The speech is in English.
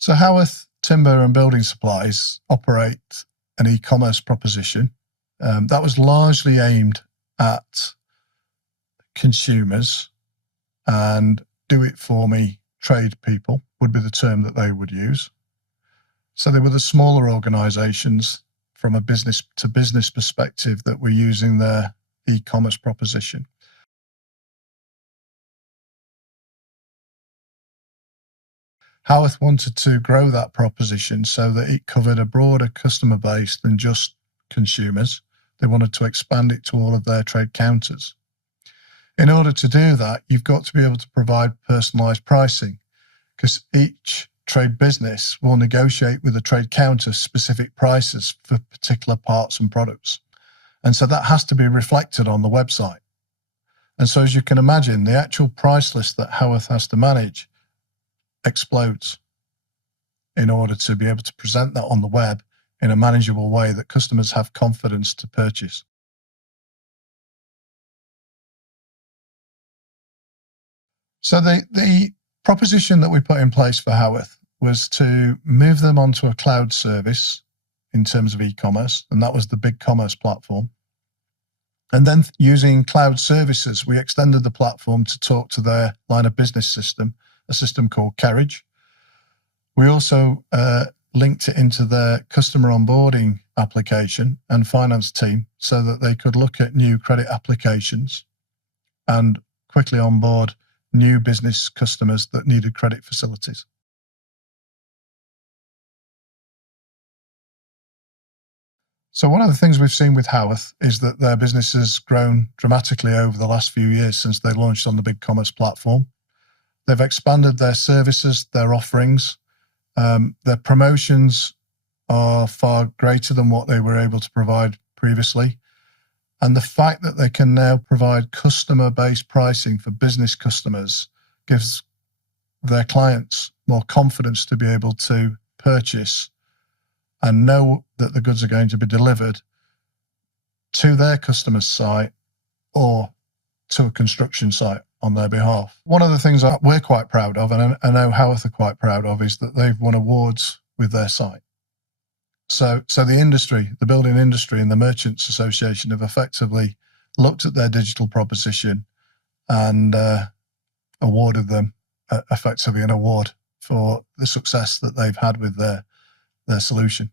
So Howarth Timber and Building Supplies operate an e-commerce proposition that was largely aimed at consumers, and do-it-for-me tradespeople would be the term that they would use. So they were the smaller organisations from a business-to-business perspective that were using their e-commerce proposition. Howarth wanted to grow that proposition so that it covered a broader customer base than just consumers. They wanted to expand it to all of their trade counters. In order to do that, you've got to be able to provide personalised pricing, because each trade business will negotiate with a trade counter specific prices for particular parts and products. And so that has to be reflected on the website. And so as you can imagine, the actual price list that Howarth has to manage explodes in order to be able to present that on the web in a manageable way that customers have confidence to purchase. So the proposition that we put in place for Howarth was to move them onto a cloud service in terms of e-commerce, and that was the BigCommerce platform. And then using cloud services, we extended the platform to talk to their line of business system, a system called Kerridge. We also linked it into their customer onboarding application and finance team so that they could look at new credit applications and quickly onboard new business customers that needed credit facilities. So one of the things we've seen with Howarth is that their business has grown dramatically over the last few years since they launched on the BigCommerce platform. They've expanded their services, their offerings. Their promotions are far greater than what they were able to provide previously. And the fact that they can now provide customer-based pricing for business customers gives their clients more confidence to be able to purchase and know that the goods are going to be delivered to their customer's site or to a construction site on their behalf. One of the things that we're quite proud of, and I know Howarth are quite proud of, is that they've won awards with their site. So the industry, the building industry and the Merchants Association have effectively looked at their digital proposition and awarded them effectively an award for the success that they've had with their solution.